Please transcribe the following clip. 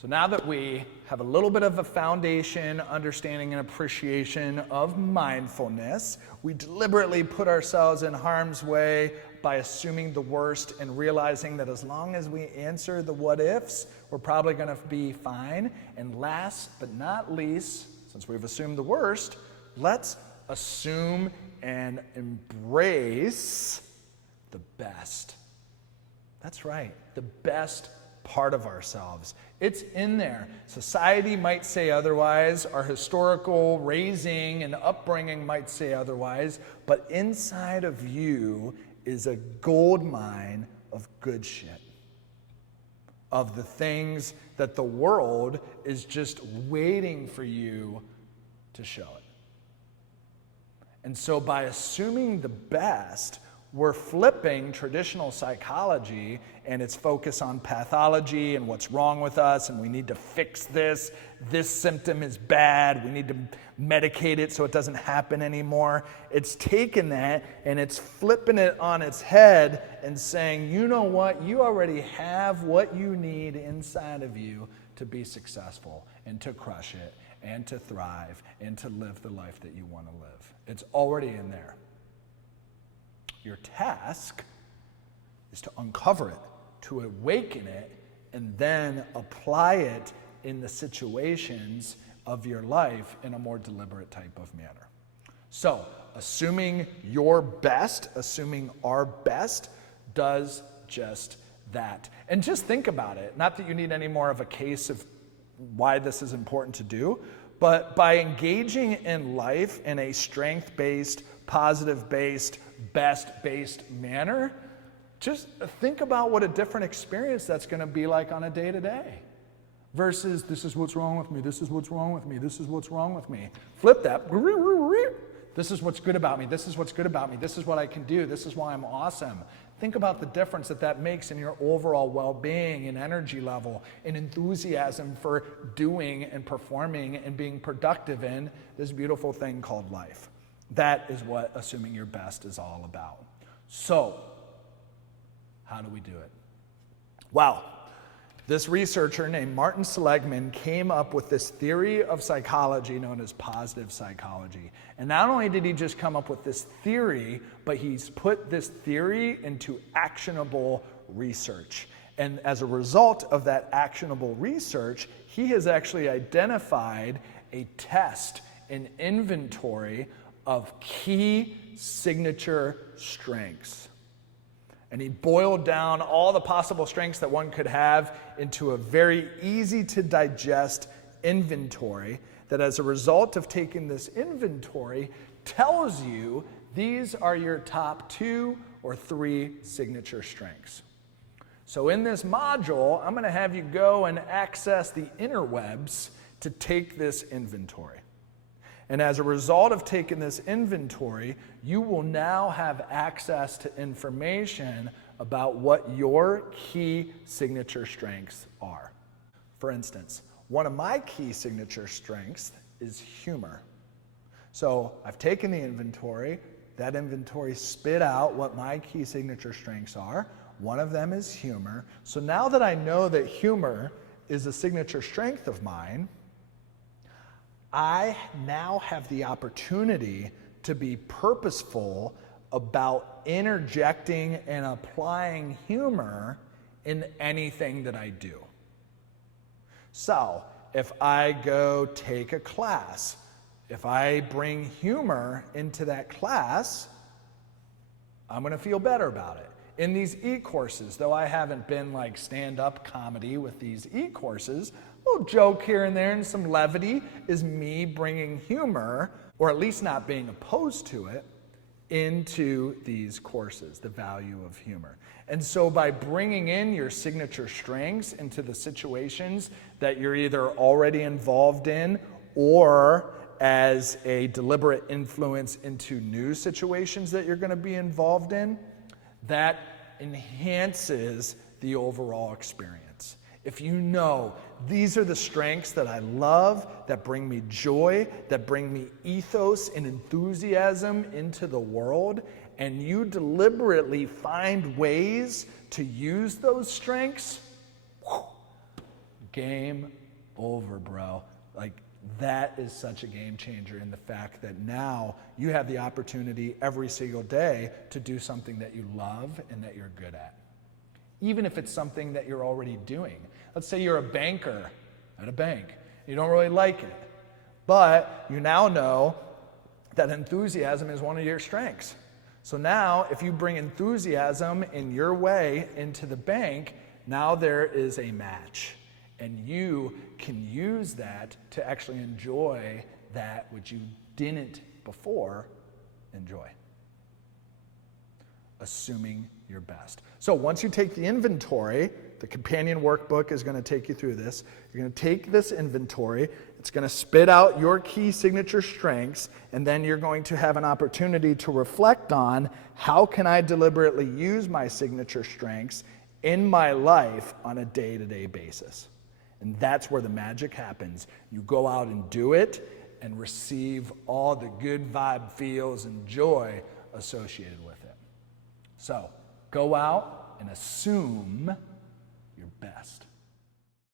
So now that we have a little bit of a foundation, understanding, and appreciation of mindfulness, we deliberately put ourselves in harm's way by assuming the worst and realizing that as long as we answer the what ifs, we're probably going to be fine. And last but not least, since we've assumed the worst, let's assume and embrace the best. That's right, the best part of ourselves. It's in there. Society might say otherwise, our historical raising and upbringing might say otherwise, but inside of you is a gold mine of good shit, of the things that the world is just waiting for you to show it. And so by assuming the best, we're flipping traditional psychology and its focus on pathology and what's wrong with us, and we need to fix this. This symptom is bad. We need to medicate it so it doesn't happen anymore. It's taking that and it's flipping it on its head and saying, you know what? You already have what you need inside of you to be successful and to crush it and to thrive and to live the life that you want to live. It's already in there. Your task is to uncover it, to awaken it, and then apply it in the situations of your life in a more deliberate type of manner. So, assuming your best, assuming our best, does just that. And just think about it. Not that you need any more of a case of why this is important to do, but by engaging in life in a strength-based, positive-based, best-based manner, just think about what a different experience that's going to be like on a day-to-day versus this is what's wrong with me, this is what's wrong with me, this is what's wrong with me. Flip that. This is what's good about me, this is what's good about me, this is what I can do, this is why I'm awesome. Think about the difference that that makes in your overall well-being and energy level and enthusiasm for doing and performing and being productive in this beautiful thing called life. That is what assuming your best is all about. So, how do we do it? Well, this researcher named Martin Seligman came up with this theory of psychology known as positive psychology. And not only did he just come up with this theory, but he's put this theory into actionable research. And as a result of that actionable research, he has actually identified a test, an inventory of key signature strengths. And he boiled down all the possible strengths that one could have into a very easy to digest inventory that, as a result of taking this inventory, tells you these are your top 2 or 3 signature strengths. So in this module, I'm going to have you go and access the interwebs to take this inventory. And as a result of taking this inventory, you will now have access to information about what your key signature strengths are. For instance, one of my key signature strengths is humor. So I've taken the inventory. That inventory spit out what my key signature strengths are. One of them is humor. So now that I know that humor is a signature strength of mine, I now have the opportunity to be purposeful about interjecting and applying humor in anything that I do. So, if I go take a class, if I bring humor into that class, I'm going to feel better about it. In these e-courses, though I haven't been like stand-up comedy with these e-courses, a little joke here and there and some levity is me bringing humor, or at least not being opposed to it, into these courses, the value of humor. And so by bringing in your signature strengths into the situations that you're either already involved in or as a deliberate influence into new situations that you're going to be involved in, that enhances the overall experience. If you know these are the strengths that I love, that bring me joy, that bring me ethos and enthusiasm into the world, and you deliberately find ways to use those strengths, Game over, bro. Like, that is such a game changer in the fact that now you have the opportunity every single day to do something that you love and that you're good at. Even if it's something that you're already doing. Let's say you're a banker at a bank. You don't really like it, but you now know that enthusiasm is one of your strengths. So now, if you bring enthusiasm in your way into the bank, now there is a match. And you can use that to actually enjoy that which you didn't before enjoy. Assuming your best. So once you take the inventory, the Companion Workbook is going to take you through this. You're going to take this inventory, it's going to spit out your key signature strengths, and then you're going to have an opportunity to reflect on how can I deliberately use my signature strengths in my life on a day-to-day basis. And that's where the magic happens. You go out and do it and receive all the good vibe, feels, and joy associated with it. So, go out and assume your best.